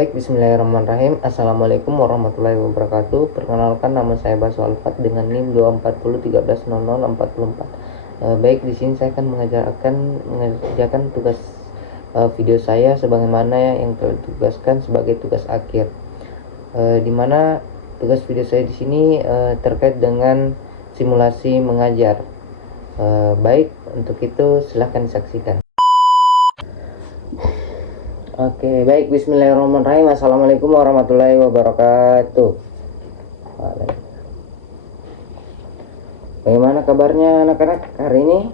Baik, bismillahirrahmanirrahim. Assalamualaikum warahmatullahi wabarakatuh. Perkenalkan, nama saya Basu Alfat dengan NIM 240130044. Baik, di sini saya akan mengerjakan tugas video saya sebagaimana yang telah ditugaskan sebagai tugas akhir. Di mana tugas video saya di sini terkait dengan simulasi mengajar. Baik, untuk itu silahkan disaksikan. Oke, baik, bismillahirrahmanirrahim. Assalamualaikum warahmatullahi wabarakatuh. Bagaimana kabarnya anak-anak hari ini?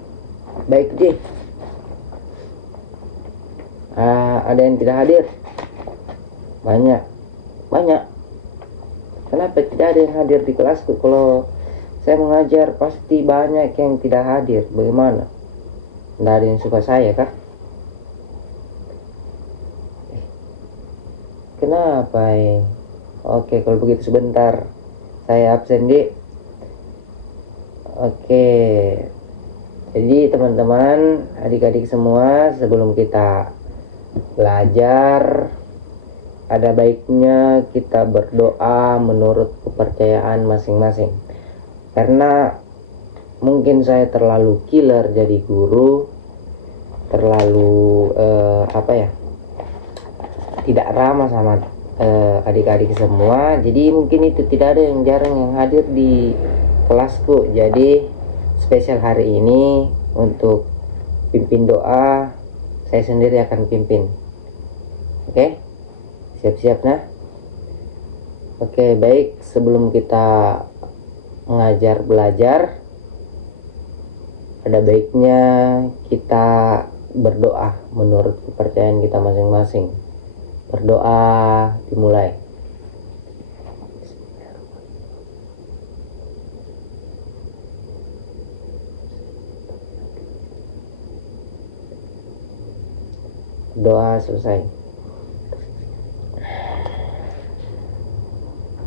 Baik, Ji. Ada yang tidak hadir? Banyak. Kenapa tidak ada yang hadir di kelasku? Kalau saya mengajar pasti banyak yang tidak hadir. Bagaimana? Tidak ada yang suka saya kah? Kenapa ya? Oke, kalau begitu sebentar saya absen, Di. Oke. Jadi teman-teman, adik-adik semua, sebelum kita belajar, ada baiknya kita berdoa menurut kepercayaan masing-masing. Karena mungkin saya terlalu killer jadi guru, terlalu tidak ramah sama adik-adik semua. Jadi mungkin itu tidak ada yang jarang yang hadir di kelasku. Jadi spesial hari ini untuk pimpin doa, saya sendiri akan pimpin. Oke, siap-siap nah. Oke, baik, sebelum kita belajar, ada baiknya kita berdoa menurut kepercayaan kita masing-masing. Berdoa dimulai. Doa selesai.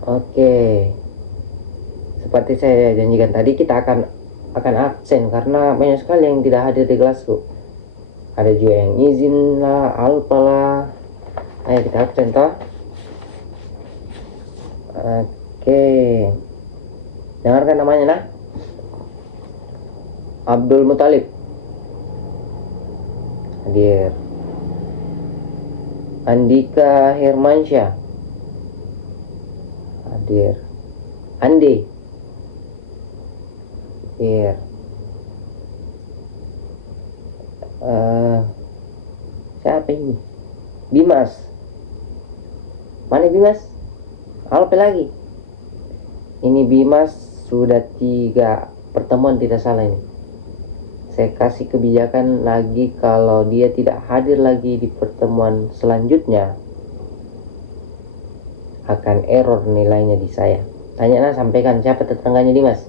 Oke. Seperti saya janjikan tadi, kita akan absen karena banyak sekali yang tidak hadir di kelasku. Ada juga yang izin lah, alpa lah. Ayo kita absen toh. Oke. Dengarkan namanya nah. Abdul Muthalib. Hadir. Andika Hermansyah. Hadir. Andi. Hadir. Siapa ini? Bimas. Mana Bimas? Apa lagi? Ini Bimas sudah 3 pertemuan tidak salah ini. Saya kasih kebijakan lagi, kalau dia tidak hadir lagi di pertemuan selanjutnya akan error nilainya di saya. Tanya sampaikan siapa tetangganya Dimas.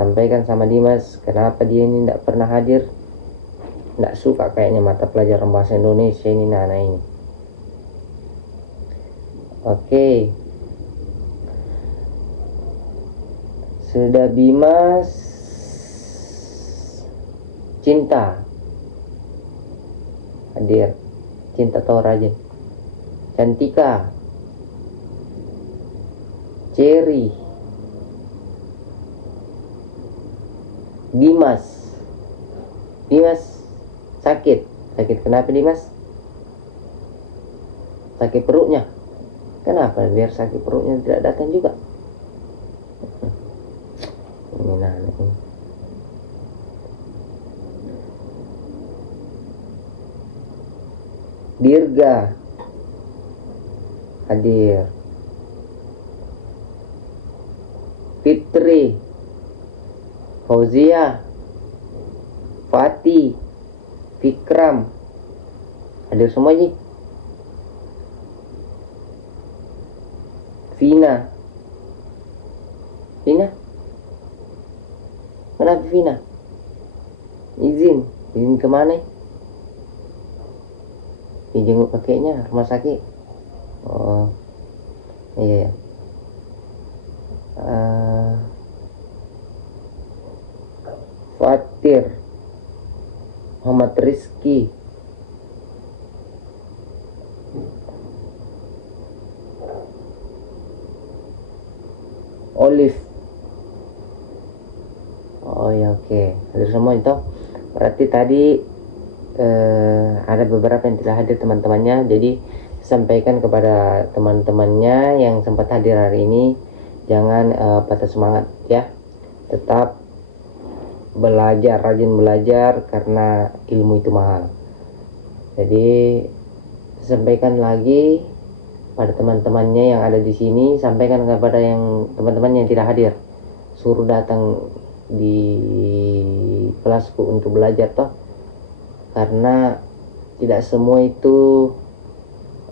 Sampaikan sama Dimas kenapa dia ini tidak pernah hadir. Tidak suka kayaknya mata pelajaran bahasa Indonesia ini Nana ini. Oke. Sudah Bimas. Cinta. Hadir. Cinta atau rajin. Cantika. Cherry. Dimas. Sakit kenapa Dimas? Sakit perutnya. Kenapa biar sakit perutnya tidak datang juga? Ini Nana ini. Dirga. Hadir. Fitri. Fauzia. Fatih. Fikram. Hadir semua Ji. Vina. Kenapa Vina? Izin kemana? Dijenguk kakeknya rumah sakit. Oh iya. Fatir. Muhammad Rizki. berarti tadi ada beberapa yang tidak hadir teman-temannya, jadi sampaikan kepada teman-temannya yang sempat hadir hari ini, jangan patah semangat ya, tetap belajar, rajin belajar karena ilmu itu mahal. Jadi sampaikan lagi pada teman-temannya yang ada di sini, sampaikan kepada yang teman-teman yang tidak hadir, suruh datang di kelasku untuk belajar toh, karena tidak semua itu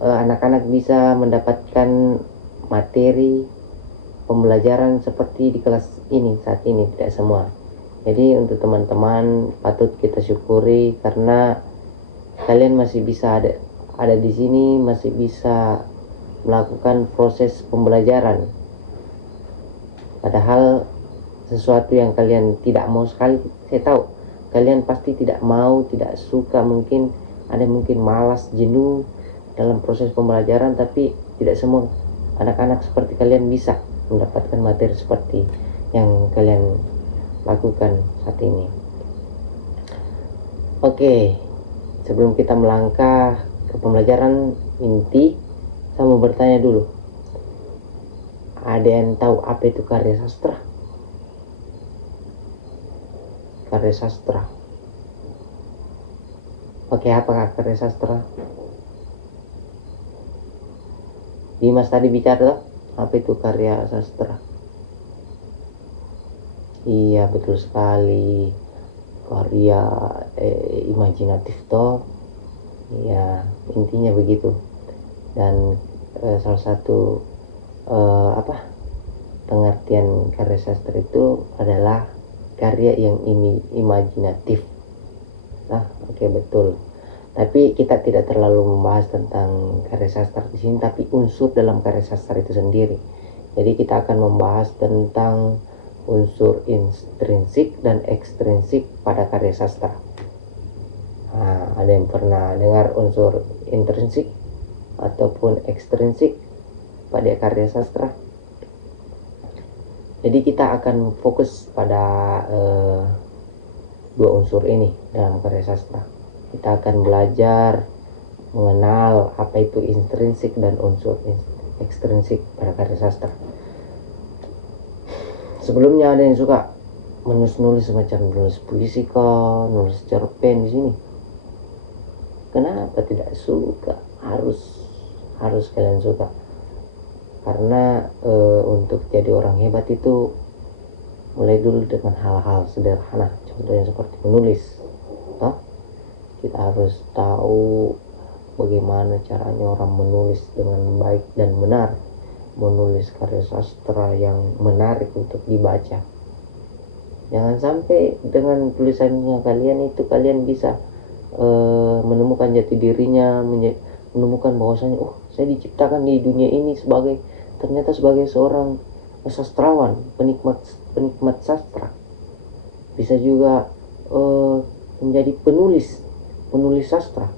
anak-anak bisa mendapatkan materi pembelajaran seperti di kelas ini saat ini, tidak semua. Jadi untuk teman-teman patut kita syukuri karena kalian masih bisa ada di sini, masih bisa melakukan proses pembelajaran. Padahal sesuatu yang kalian tidak mau sekali, saya tahu kalian pasti tidak mau, tidak suka, mungkin ada mungkin malas, jenuh dalam proses pembelajaran, tapi tidak semua anak-anak seperti kalian bisa mendapatkan materi seperti yang kalian lakukan saat ini. Oke, sebelum kita melangkah ke pembelajaran inti, saya mau bertanya dulu, ada yang tahu apa itu karya sastra? Karya sastra. Oke, apakah karya sastra? Dimas tadi bicara apa itu karya sastra? Iya, betul sekali, karya imajinatif toh. Iya, intinya begitu. Dan salah satu pengertian karya sastra itu adalah karya yang imajinatif. Oke, betul. Tapi kita tidak terlalu membahas tentang karya sastra di sini, tapi unsur dalam karya sastra itu sendiri. Jadi kita akan membahas tentang unsur intrinsik dan ekstrinsik pada karya sastra. Ada yang pernah dengar unsur intrinsik ataupun ekstrinsik pada karya sastra? Jadi kita akan fokus pada dua unsur ini dalam karya sastra. Kita akan belajar mengenal apa itu intrinsik dan unsur ekstrinsik pada karya sastra. Sebelumnya ada yang suka menulis semacam nulis puisi kah, nulis cerpen di sini. Kenapa tidak suka? Harus kalian suka. Karena untuk jadi orang hebat itu mulai dulu dengan hal-hal sederhana, contohnya seperti menulis. Kita harus tahu bagaimana caranya orang menulis dengan baik dan benar, menulis karya sastra yang menarik untuk dibaca. Jangan sampai dengan tulisannya kalian itu kalian bisa menemukan jati dirinya, menemukan bahwasanya saya diciptakan di dunia ini ternyata sebagai seorang sastrawan, penikmat sastra. Bisa juga menjadi penulis sastra.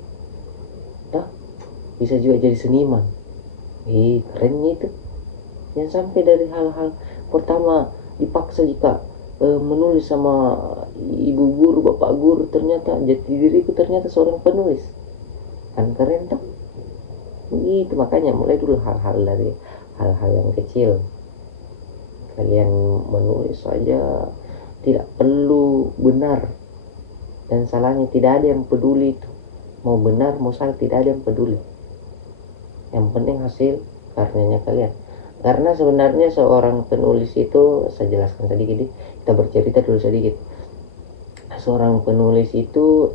Bisa juga jadi seniman. Keren itu. Jangan sampai dari hal-hal pertama dipaksa jika menulis sama ibu guru, bapak guru, ternyata jati diriku ternyata seorang penulis. Kan keren tuh. Itu makanya mulai dulu dari hal-hal yang kecil. Kalian menulis saja tidak perlu benar dan salahnya, tidak ada yang peduli itu. Mau benar mau salah tidak ada yang peduli. Yang penting hasil karyanya kalian. Karena sebenarnya seorang penulis itu, saya jelaskan sedikit, kita bercerita dulu sedikit. Seorang penulis itu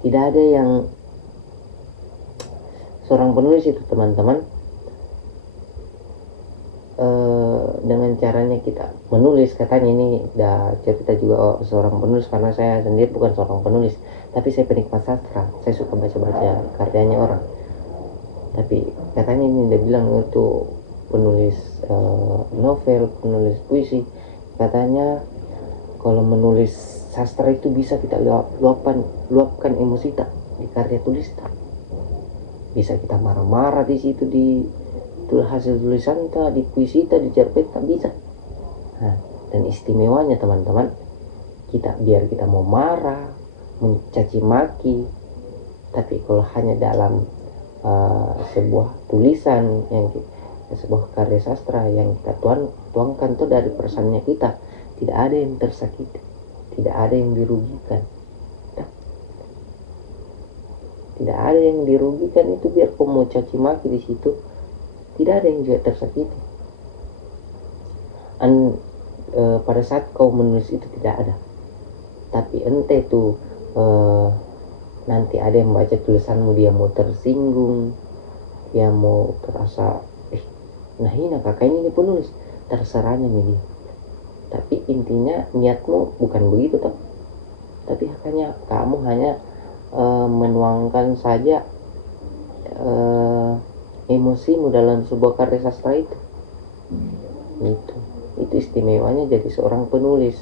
tidak ada yang, seorang penulis itu teman-teman, dengan caranya kita menulis, katanya ini udah cerita juga seorang penulis, karena saya sendiri bukan seorang penulis, tapi saya penikmat sastra, saya suka baca-baca karyanya orang. Tapi katanya ini dia bilang itu penulis novel, penulis puisi, katanya kalau menulis sastra itu bisa kita luapkan emosi tak di karya tulis tak. Bisa kita marah-marah di situ di hasil tulisan di puisi di cerpen bisa. Dan istimewanya teman-teman, biar kita mau marah, mencaci maki, tapi kalau hanya dalam sebuah tulisan sebuah karya sastra yang kita tuangkan itu dari perasaannya kita, tidak ada yang tersakiti, tidak ada yang dirugikan, tidak ada yang dirugikan. Itu biar kau mau caci maki di situ, tidak ada yang juga tersakiti. Pada saat kau menulis itu tidak ada, tapi ente tuh nanti ada yang baca tulisanmu, dia mau tersinggung, dia mau terasa nah hina kakak ini penulis, terserahnya dia. Tapi intinya niatmu bukan begitu toh, tapi hanya kamu hanya menuangkan saja emosimu dalam sebuah karya sastra itu. Itu istimewanya jadi seorang penulis.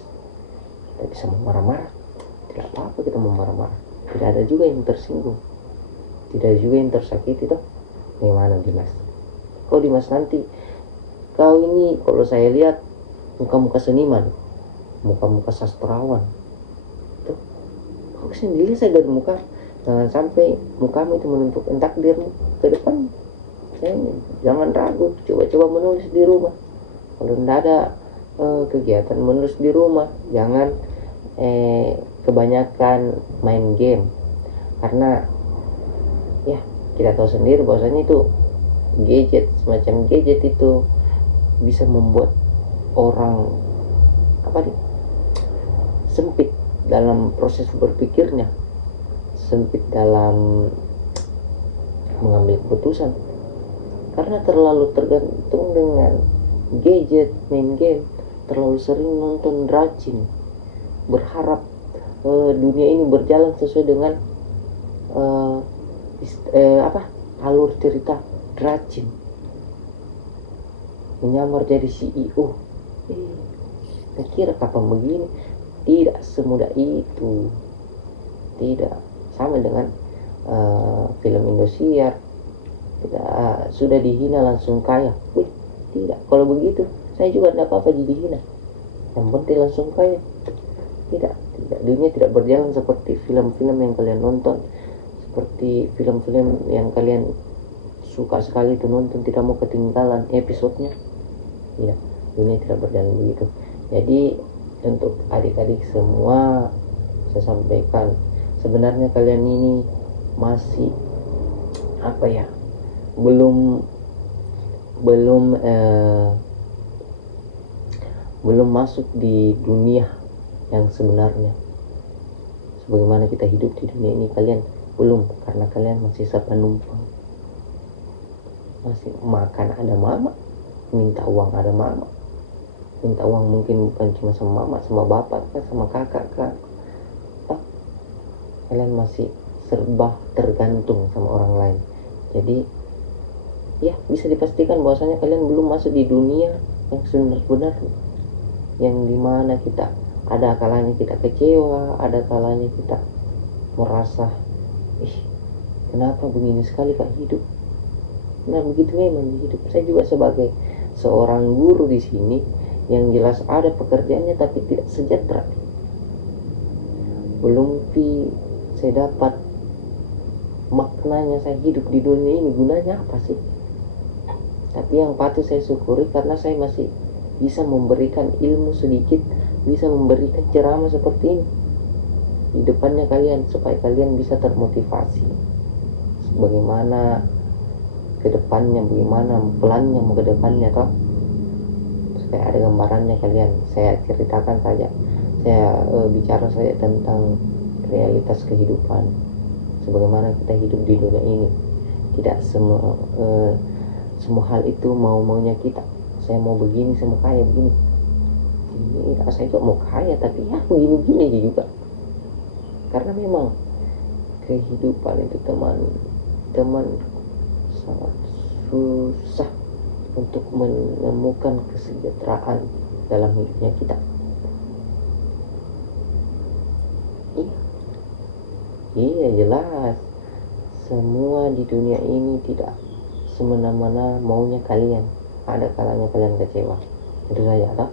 Kita bisa marah-marah, tidak apa-apa kita mau marah-marah, tidak ada juga yang tersinggung, tidak ada juga yang tersakiti toh. Gimana Dimas? Kau Dimas nanti, kau ini kalau saya lihat muka-muka seniman, muka-muka sastrawan tuh, kau sendiri saya dari muka. Jangan sampai mukamu itu menentukan takdirmu ke depan. Jangan ragu, coba-coba menulis di rumah. Kalau tidak ada kegiatan menulis di rumah, jangan kebanyakan main game, karena ya kita tahu sendiri bahwasanya itu semacam gadget itu bisa membuat orang sempit dalam proses berpikirnya, sempit dalam mengambil keputusan, karena terlalu tergantung dengan gadget, main game, terlalu sering nonton racun, berharap dunia ini berjalan sesuai dengan alur cerita racun, menyamar jadi CEO. Kira kapan begini? Tidak semudah itu. Tidak sama dengan film Indosiar. Tidak sudah dihina langsung kaya. Tidak. Kalau begitu saya juga tidak apa-apa jadi hina. Yang penting langsung kaya. Tidak. Dunia tidak berjalan seperti film-film yang kalian nonton, seperti film-film yang kalian suka sekali itu nonton, tidak mau ketinggalan episodenya. Tidak, dunia tidak berjalan begitu. Jadi untuk adik-adik semua saya sampaikan, sebenarnya kalian ini masih belum masuk di dunia yang sebenarnya. Sebagaimana kita hidup di dunia ini, kalian belum, karena kalian masih serba numpang. Masih makan ada mama, minta uang ada mama. Minta uang mungkin bukan cuma sama mama, sama bapak kan, sama kakak kan. Kalian masih serba tergantung sama orang lain. Jadi ya bisa dipastikan bahwasanya kalian belum masuk di dunia yang sebenar-benar, yang dimana kita ada kalanya kita kecewa, ada kalanya kita merasa kenapa begini sekali kak hidup. Nah begitu memang hidup. Saya juga sebagai seorang guru di sini, yang jelas ada pekerjaannya tapi tidak sejahtera. Belum saya dapat maknanya saya hidup di dunia ini, gunanya apa sih? Tapi yang patut saya syukuri karena saya masih bisa memberikan ilmu sedikit, bisa memberikan ceramah seperti ini di depannya kalian, supaya kalian bisa termotivasi bagaimana kedepannya, bagaimana plannya mau kedepannya toh, supaya ada gambarannya kalian. Saya ceritakan saja, saya bicara saja tentang realitas kehidupan, sebagaimana kita hidup di dunia ini. Tidak semua hal itu maunya kita. Saya mau begini, saya mau kaya begini. Saya juga mau kaya, tapi ya begini juga. Karena memang kehidupan itu teman sangat susah untuk menemukan kesejahteraan dalam hidupnya kita. Iya jelas, semua di dunia ini tidak semena-mena maunya kalian. Ada kalanya kalian kecewa, itu saja toh.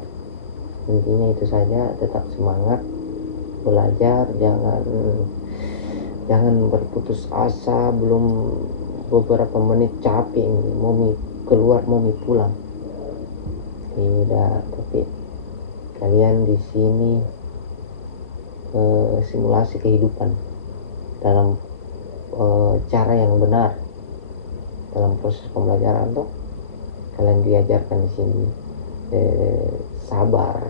Intinya itu saja, tetap semangat, belajar, jangan berputus asa. Belum beberapa menit capek, mau keluar, mau pulang. Tidak, tapi kalian di sini simulasi kehidupan dalam cara yang benar dalam proses pembelajaran tuh. Kalian diajarkan di sini sabar,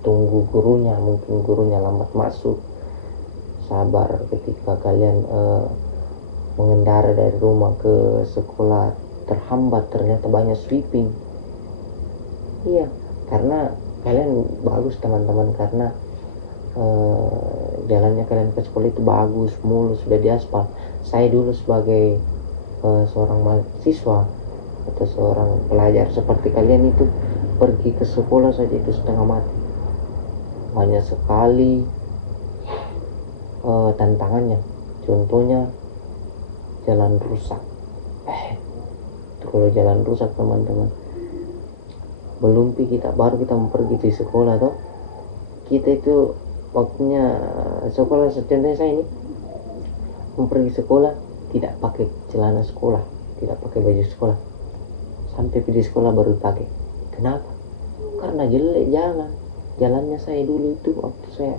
tunggu gurunya, mungkin gurunya lambat masuk, sabar ketika kalian mengendara dari rumah ke sekolah terhambat, ternyata banyak sweeping. Iya, karena kalian bagus teman-teman, karena jalannya kalian ke sekolah itu bagus, mulus, sudah diaspal. Saya dulu sebagai seorang mahasiswa atau seorang pelajar seperti kalian itu pergi ke sekolah saja itu setengah mati. Banyak sekali tantangannya. Contohnya jalan rusak. Itu kalau jalan rusak teman-teman, baru kita mau pergi di sekolah toh. Kita itu waktunya sekolah, contohnya saya ini mau pergi sekolah tidak pakai celana sekolah, tidak pakai baju sekolah, sampai pergi sekolah baru pakai. Kenapa? Karena jelek jalannya saya dulu itu waktu saya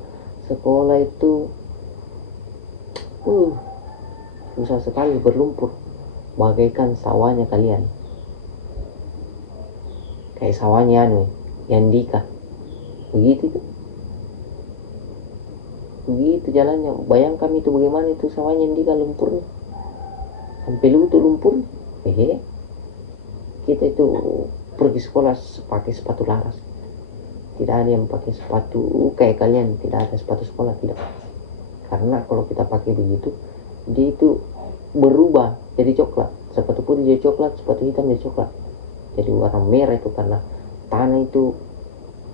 sekolah itu susah sekali, berlumpur bagaikan sawahnya kalian, kayak sawahnya Yandika begitu jalannya. Bayangkan itu bagaimana itu sawahnya Yandika, lumpurnya sampai lutut lumpur. Kita itu pergi sekolah pakai sepatu laras, tidak ada yang pakai sepatu kayak kalian, tidak ada sepatu sekolah, tidak. Karena kalau kita pakai begitu, dia itu berubah jadi coklat, sepatu putih jadi coklat, sepatu hitam jadi coklat, jadi warna merah itu karena tanah itu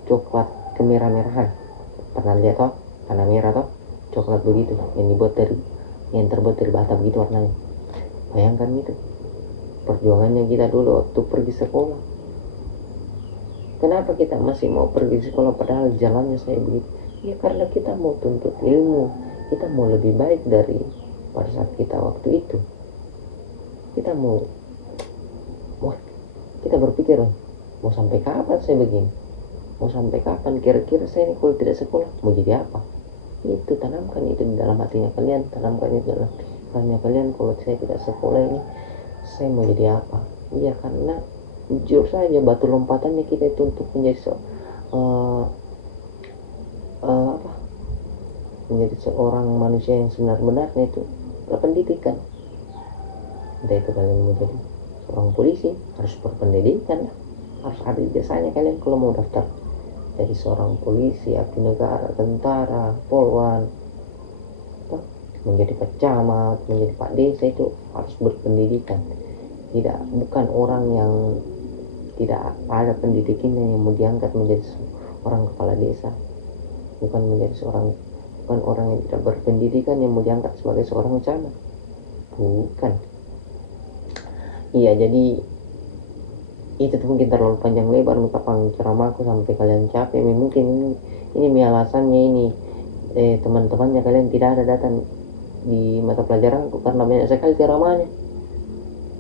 coklat kemerah-merahan. Pernah lihat toh tanah merah toh, coklat begitu yang terbuat dari bata begitu warnanya. Bayangkan itu perjuangannya kita dulu waktu pergi sekolah. Kenapa kita masih mau pergi sekolah padahal jalannya saya begitu? Ya karena kita mau tuntut ilmu, kita mau lebih baik dari pada saat kita waktu itu. Kita kita berpikir, mau sampai kapan saya begini? Mau sampai kapan kira-kira saya ini kalau tidak sekolah mau jadi apa? Itu tanamkan itu di dalam hatinya kalian, tanamkan itu dalam hatinya kalian. Kalau saya tidak sekolah ini saya mau jadi apa? Iya, karena jujur saja batu lompatannya kita itu untuk menjadi menjadi seorang manusia yang sebenar-benarnya itu berpendidikan. Entah itu kalian mau jadi seorang polisi, harus berpendidikan, harus ada ijazahnya kalian kalau mau daftar jadi seorang polisi, abdi negara, tentara, polwan, menjadi pecamat, menjadi pak desa, itu harus berpendidikan. Bukan orang yang tidak ada pendidikannya yang mau diangkat menjadi seorang kepala desa, bukan orang yang tidak berpendidikan yang mau diangkat sebagai seorang camat, bukan. Iya, jadi itu tuh mungkin terlalu panjang lebar kapan ceramahku sampai kalian capek. Mungkin ini alasannya ini teman-temannya kalian tidak ada datang di mata pelajaranku karena banyak sekali ceramahnya.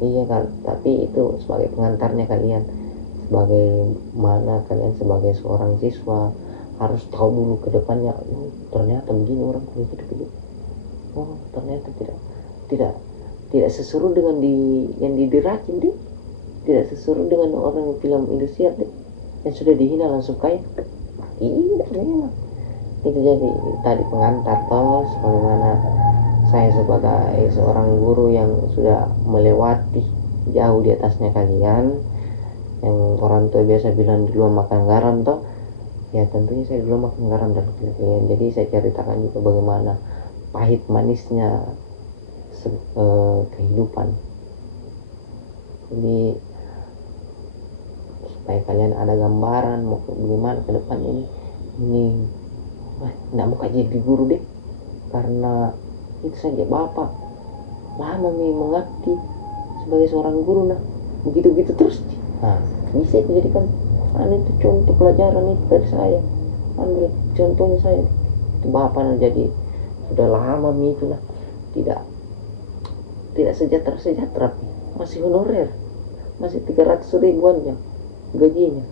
Iya kan, tapi itu sebagai pengantarnya kalian, sebagaimana kalian sebagai seorang siswa harus tahu dulu ke depannya. Ternyata begini orang kuliah hidup itu. Ternyata tidak seseru dengan yang diderakin deh. Tidak seseru dengan orang yang film Indosiar deh, yang sudah dihina langsung kaya. Tidak memang. Itu jadi tadi pengantar toh, sebagaimana saya sebagai seorang guru yang sudah melewati jauh di atasnya kalian, yang orang tua biasa bilang dulu makan garam toh, ya tentunya saya dulu makan garam dari kalian. Jadi saya ceritakan juga bagaimana pahit manisnya kehidupan. Jadi supaya kalian ada gambaran mau bagaimana ke depan ini nggak mau jadi guru deh, karena itu saja bapak lama mengabdi sebagai seorang guru. Begitu terus bisa dijadikan itu contoh pelajaran itu dari saya. Ambil contohnya saya, itu bapak jadi sudah lama itulah tidak sejahtera masih honorer, masih 300 ribuan ya gajinya.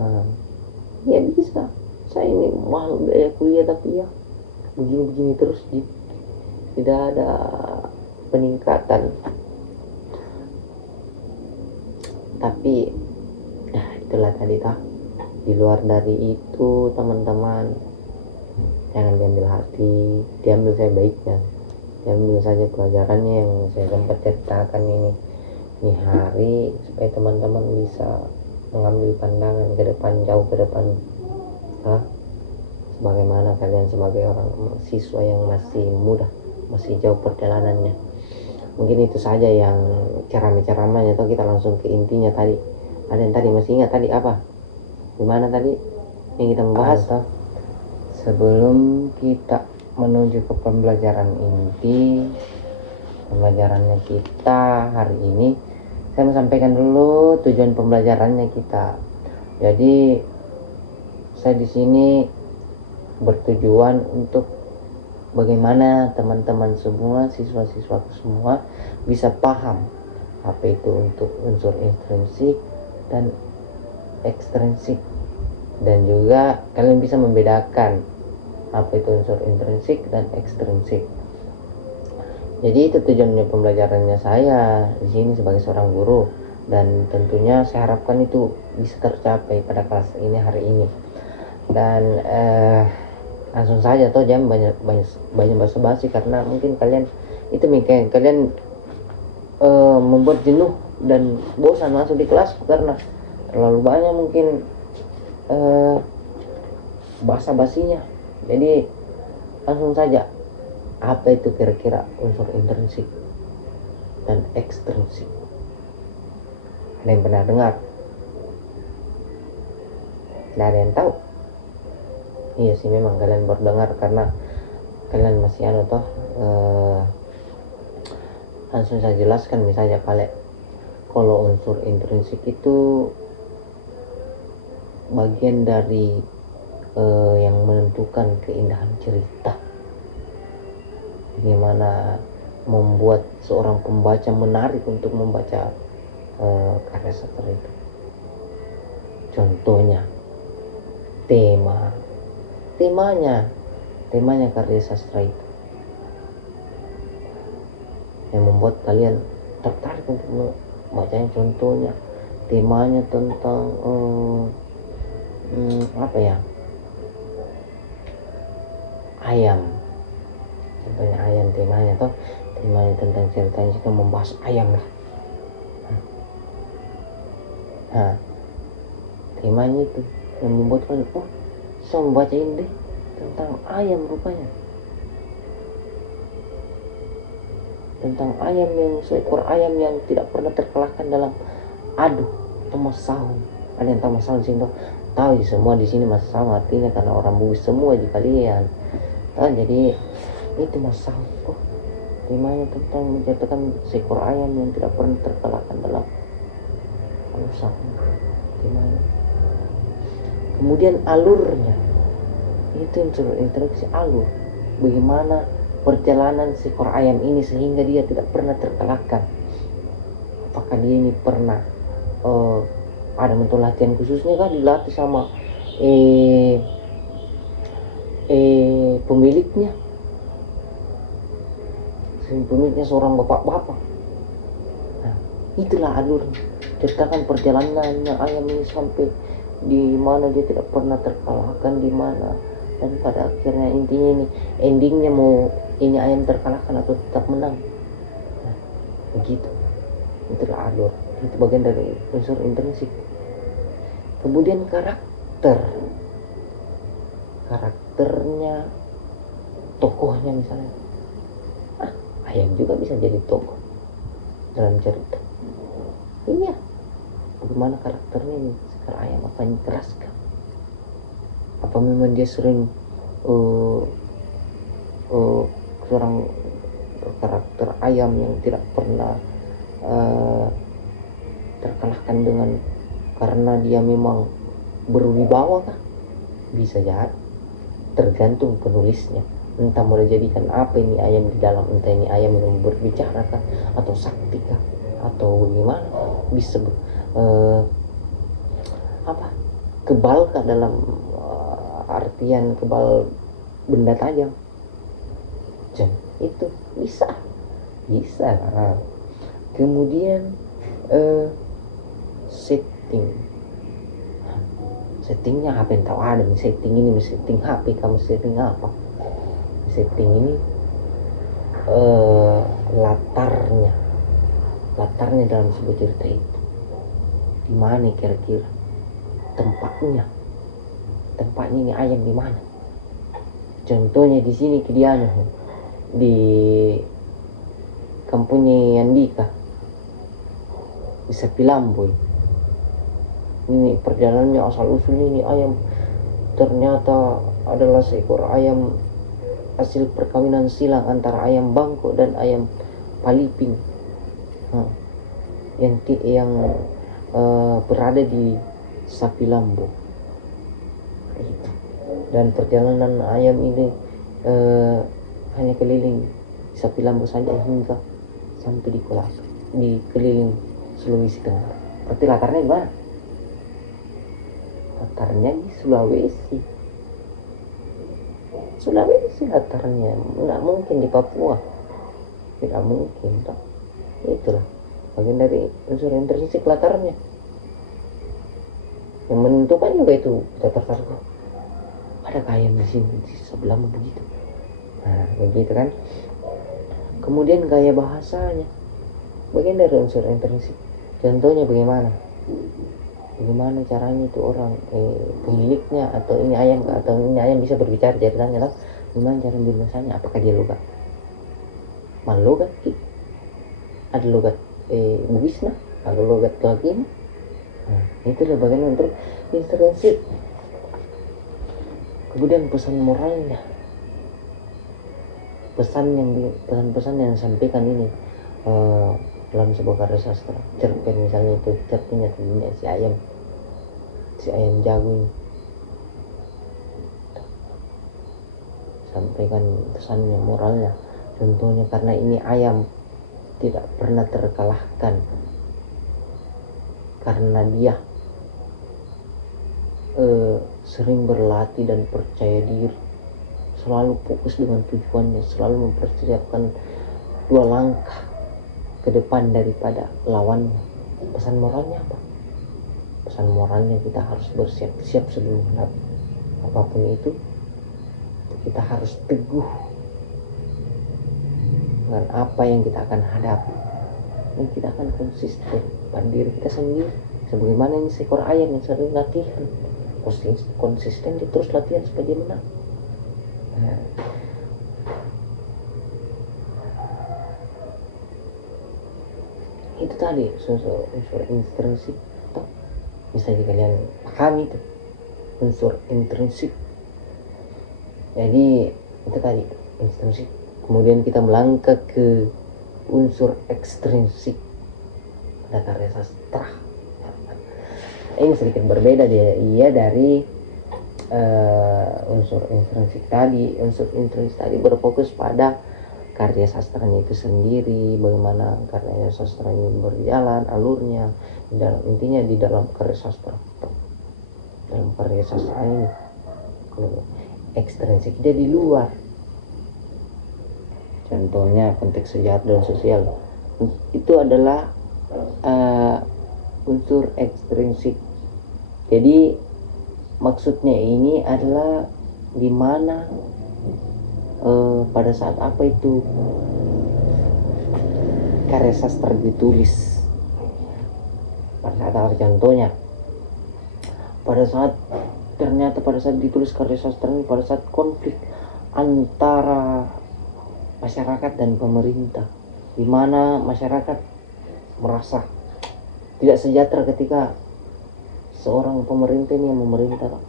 Nah, ya bisa. Saya ini mahal biaya kuliah tapi ya begini-begini terus tidak ada peningkatan. Tapi ya itulah tadi tah. Di luar dari itu teman-teman jangan diambil hati, diambil saya baiknya, diambil saja pelajarannya yang saya sempat ceritakan ini hari supaya teman-teman bisa mengambil pandangan ke depan, jauh ke depan. Sebagaimana kalian sebagai orang siswa yang masih muda, masih jauh perjalanannya. Mungkin itu saja yang ceramah-ceramahnya, atau kita langsung ke intinya tadi. Ada yang tadi masih ingat tadi apa? Gimana tadi yang kita membahas? Sebelum kita menuju ke pembelajaran inti, pembelajarannya kita hari ini, saya mau sampaikan dulu tujuan pembelajarannya kita. Jadi saya di sini bertujuan untuk bagaimana teman-teman semua, siswa-siswaku semua bisa paham apa itu untuk unsur intrinsik dan ekstrinsik, dan juga kalian bisa membedakan apa itu unsur intrinsik dan ekstrinsik. Jadi itu tujuannya pembelajarannya saya di sini sebagai seorang guru, dan tentunya saya harapkan itu bisa tercapai pada kelas ini hari ini. Dan langsung saja toh, jangan banyak basa-basi, karena mungkin kalian itu mungkin kalian membuat jenuh dan bosan masuk di kelas karena terlalu banyak mungkin basa-basinya. Jadi langsung saja, apa itu kira-kira unsur intrinsik dan ekstrinsik? Ada yang pernah dengar? Tidak ada yang tahu? Iya sih, memang kalian baru dengar karena kalian masih langsung saya jelaskan. Misalnya kalau unsur intrinsik itu bagian dari yang menentukan keindahan cerita, bagaimana membuat seorang pembaca menarik untuk membaca karya sastra itu. Contohnya temanya karya sastra itu yang membuat kalian tertarik untuk membacanya. Contohnya temanya tentang ayam. Contohnya ayam, temanya tentang ceritanya itu membahas ayam lah. Nah, temanya itu yang membuat kalian bisa membaca ini tentang ayam, rupanya tentang ayam, yang seekor ayam yang tidak pernah terkalahkan dalam adu atau masahun. Ada yang tahu masahun sih? Tahu semua di sini masahun artinya karena orang Bugis semua di kalian. Jadi itu masahun. Temanya tentang menjatuhkan seekor ayam yang tidak pernah terkalahkan dalam masahun. Temanya. Kemudian alurnya, itu interaksi alur, bagaimana perjalanan seekor ayam ini sehingga dia tidak pernah terkalahkan. Apakah dia ini pernah ada bentuk latihan khususnya kan, dilatih sama pemiliknya seorang bapak-bapak. Nah, itulah alur, ceritakan perjalanannya ayam ini sampai di mana dia tidak pernah terkalahkan, di mana, dan pada akhirnya intinya ini endingnya mau ini ayam terkalahkan atau tetap menang. Nah, begitu. Itulah alur, itu bagian dari unsur intrinsik. Kemudian karakternya, tokohnya misalnya, ayam juga bisa jadi tokoh dalam cerita. Ini ya, bagaimana karakternya ini seekor ayam, apa yang teraskan? Apa memang dia sering seorang karakter ayam yang tidak pernah terkalahkan dengan, karena dia memang berwibawa kah? Bisa jadi. tergantung penulisnya, entah mau dijadikan apa ini ayam di dalam, entah ini ayam yang berbicara kah, atau sakti kah, atau gimana, bisa kebal kah dalam artian kebal benda tajam. Itu bisa. Nah, kemudian settingnya apa yang tahu ada nih setting ini, setting HP kamu, setting apa, setting ini latarnya dalam sebuah cerita itu di mana kira-kira tempatnya ini ayam di mana. Contohnya di sini Kidiano di kampungnya Andika bisa Pilamboy. Ini perjalanannya asal usulnya ini ayam ternyata adalah seekor ayam hasil perkawinan silang antara ayam bangkok dan ayam paliping yang berada di Sapilambo. Dan perjalanan ayam ini hanya keliling Sapilambo saja hingga sampai di keliling Sulawesi Tenggara. Berarti latarnya di mana? Latarnya di Sulawesi latarnya, nggak mungkin di Papua, tidak mungkin tak. Itulah bagian dari unsur intrinsik latarnya yang menentukan juga itu. Kita tertarik, ada ayam di sini di sebelah begitu. Nah begitu kan. Kemudian gaya bahasanya bagian dari unsur intrinsik. Contohnya bagaimana caranya itu orang pemiliknya atau ini ayam bisa berbicara, ceritanya lah gimana cara berbahasanya, apakah dia logat logat ada logat Bugisna, ada logat lagi. Itu adalah bagian untuk intrinsik. Kemudian pesan moralnya, pesan yang disampaikan ini dalam sebuah karya sastra. Cerpen misalnya, itu cerpennya tadinya si ayam jago ini sampaikan pesannya, moralnya. Contohnya karena ini ayam tidak pernah terkalahkan karena dia sering berlatih dan percaya diri, selalu fokus dengan tujuannya, selalu mempersiapkan 2 langkah ke depan daripada lawannya. Pesan moralnya apa? Pesan moralnya kita harus bersiap-siap sebelum menghadapi apapun itu. Kita harus teguh dengan apa yang kita akan hadapi, dan kita akan konsisten pada diri kita sendiri. Sebagaimana ini seekor ayam yang sering latihan, konsisten dia terus latihan supaya dia menang. Itu tadi unsur intrinsik. Bisa kalian pahami itu unsur intrinsik. Jadi itu tadi intrinsik. Kemudian kita melangkah ke unsur ekstrinsik pada karya sastra. Ini sedikit berbeda dia dari unsur intrinsik tadi. Unsur intrinsik tadi berfokus pada karya sastranya itu sendiri, bagaimana karya sastra ini berjalan, alurnya, intinya di dalam karya sastra. Dalam karya sastra ini, kalau ekstrinsik dia di luar. Contohnya konteks sejarah dan sosial, itu adalah unsur ekstrinsik. Jadi maksudnya ini adalah di mana pada saat apa itu karya sastra ditulis. Pada saat apa contohnya? Pada saat ditulis karya sastra ini pada saat konflik antara masyarakat dan pemerintah, di mana masyarakat merasa tidak sejahtera ketika seorang pemerintah ini yang memerintah.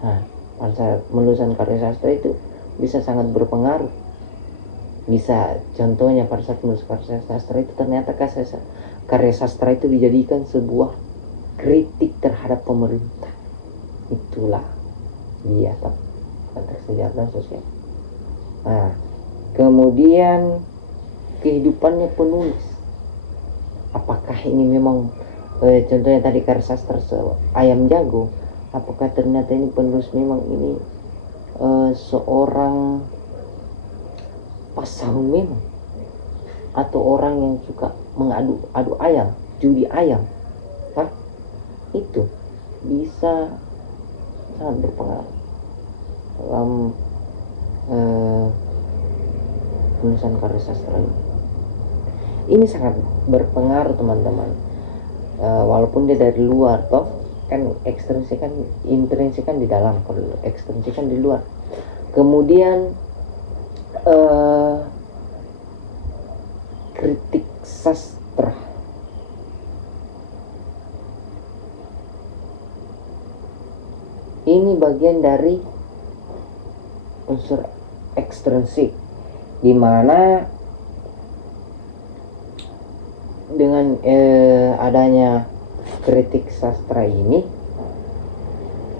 Nah, pada saat menulisan karya sastra itu bisa sangat berpengaruh. Bisa contohnya pada saat menulis karya sastra itu ternyata karya sastra itu dijadikan sebuah kritik terhadap pemerintah. Itulah dia konteks sejarah dan sosial. Nah, kemudian kehidupannya penulis, apakah ini memang contohnya tadi karya sastra ayam jago, apakah ternyata ini penulis memang ini seorang pasang memang, atau orang yang suka mengadu ayam, judi ayam. Itu bisa sangat berpengaruh dalam penulisan karya sastra ini. Ini sangat berpengaruh teman-teman, walaupun dia dari luar toh, kan ekstrinsi kan intrinsi kan di dalam, kalau ekstrinsi kan di luar. Kemudian kritik sastra, ini bagian dari unsur ekstrinsik, di mana dengan adanya kritik sastra ini,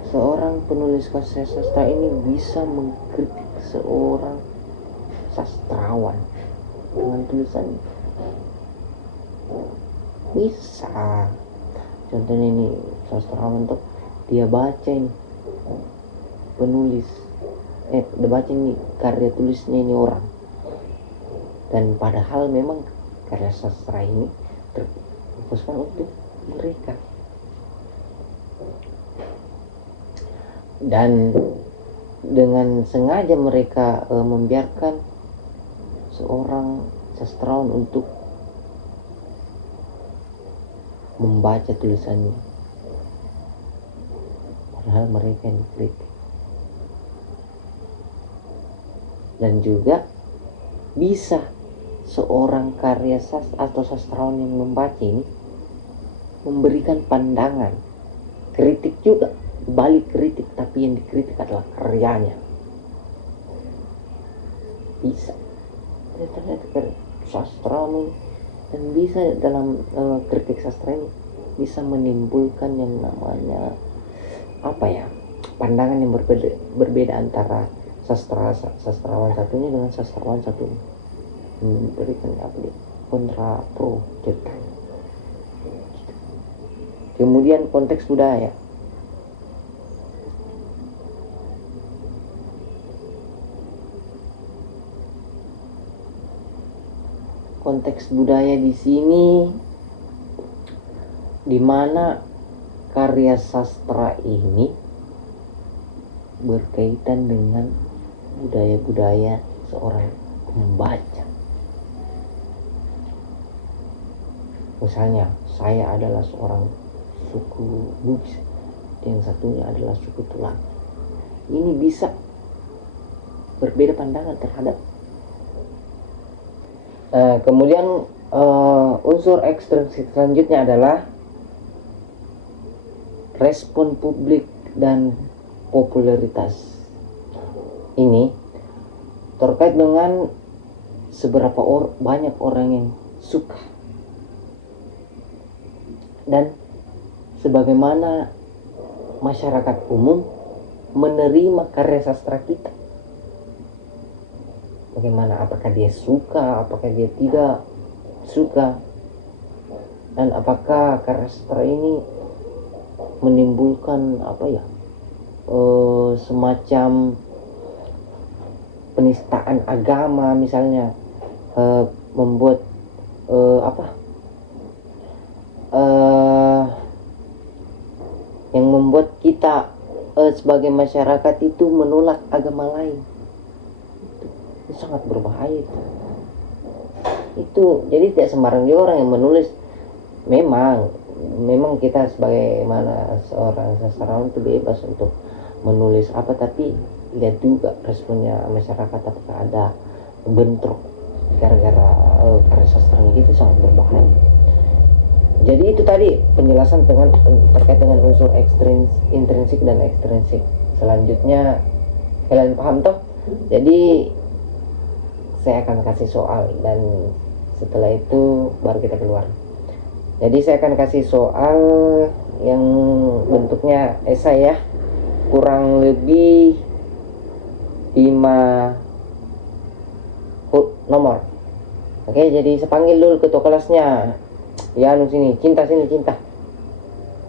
seorang penulis karya sastra ini bisa mengkritik seorang sastrawan dengan tulisan. Bisa, contohnya ini sastrawan tuh, dia baca ini penulis, dia baca ini karya tulisnya ini orang, dan padahal memang karya sastra ini terfokuskan untuk mereka, dan dengan sengaja mereka membiarkan seorang sastrawan untuk membaca tulisannya, padahal mereka yang dikritik. Dan juga bisa seorang karya sastra atau sastrawan yang membaca ini memberikan pandangan kritik juga, balik kritik, tapi yang dikritik adalah karyanya. Bisa ternyata sastrawan ini, dan bisa dalam kritik sastra ini bisa menimbulkan yang namanya pandangan yang berbeda antara sastrawan satunya dengan sastrawan satunya, memberikan kontra pro gitu. Kemudian konteks budaya, konteks budaya di sini, di mana karya sastra ini berkaitan dengan budaya-budaya seorang pembaca. Misalnya, saya adalah seorang suku Bugis, yang satunya adalah suku Tulang. Ini bisa berbeda pandangan terhadap. Kemudian unsur ekstrinsik selanjutnya adalah respon publik dan popularitas. Ini terkait dengan seberapa banyak orang yang suka dan sebagaimana masyarakat umum menerima karya sastra kita. Bagaimana, apakah dia suka, apakah dia tidak suka, dan apakah karya sastra ini menimbulkan semacam penistaan agama, misalnya membuat yang membuat kita sebagai masyarakat itu menolak agama lain. Itu sangat berbahaya itu. Jadi tidak sembarang orang yang menulis. Memang kita sebagaimana seorang sastrawan itu bebas untuk menulis apa, tapi lihat juga responnya masyarakat, apakah ada bentrok gara-gara karya sastra itu sangat berbahaya. Jadi itu tadi penjelasan terkait dengan unsur intrinsik dan ekstrinsik. Selanjutnya kalian paham toh? Jadi saya akan kasih soal, dan setelah itu baru kita keluar. Jadi saya akan kasih soal yang bentuknya esai ya, kurang lebih 5 nomor. Oke, jadi saya panggil dulu ketua kelasnya. Ya, sini, Cinta.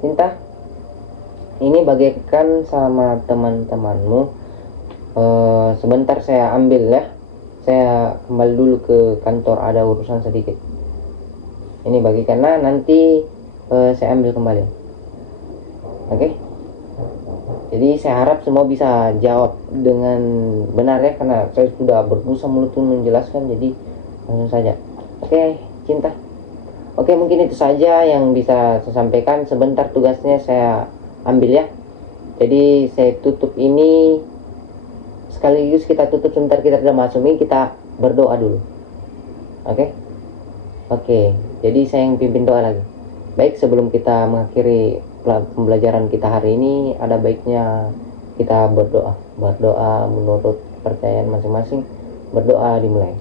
Cinta, ini bagikan sama teman-temanmu. Sebentar saya ambil ya. Saya kembali dulu ke kantor, ada urusan sedikit. Ini bagikan, nah nanti saya ambil kembali. Oke. Jadi saya harap semua bisa jawab dengan benar ya, karena saya sudah berbusa mulut menjelaskan, jadi langsung saja. Oke, Cinta. Oke, mungkin itu saja yang bisa saya sampaikan. Sebentar tugasnya saya ambil ya. Jadi saya tutup ini, sekaligus kita tutup sebentar, kita tidak masuk ini, kita berdoa dulu. Oke, jadi saya yang pimpin doa lagi. Baik, sebelum kita mengakhiri pembelajaran kita hari ini, ada baiknya kita berdoa menurut kepercayaan masing-masing. Berdoa dimulai.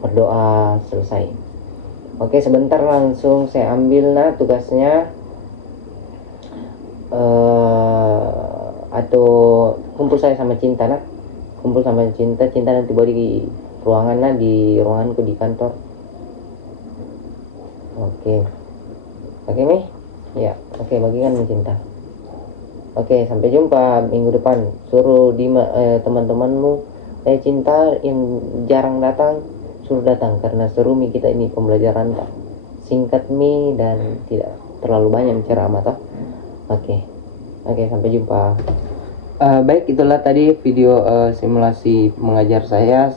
Berdoa selesai. Oke, sebentar langsung saya ambil tugasnya. Atau kumpul saya sama Cinta Cinta nanti bawa di ruangan di ruanganku di kantor. Oke nih ya. Oke, bagikan Cinta. Oke, sampai jumpa minggu depan. Suruh teman-temanmu Cinta yang jarang datang, suruh datang, karena seru kita ini pembelajaran singkat dan tidak terlalu banyak ceramah toh. Oke, sampai jumpa. Baik, itulah tadi video simulasi mengajar saya.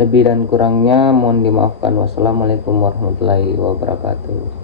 Lebih dan kurangnya mohon dimaafkan. Wassalamualaikum warahmatullahi wabarakatuh.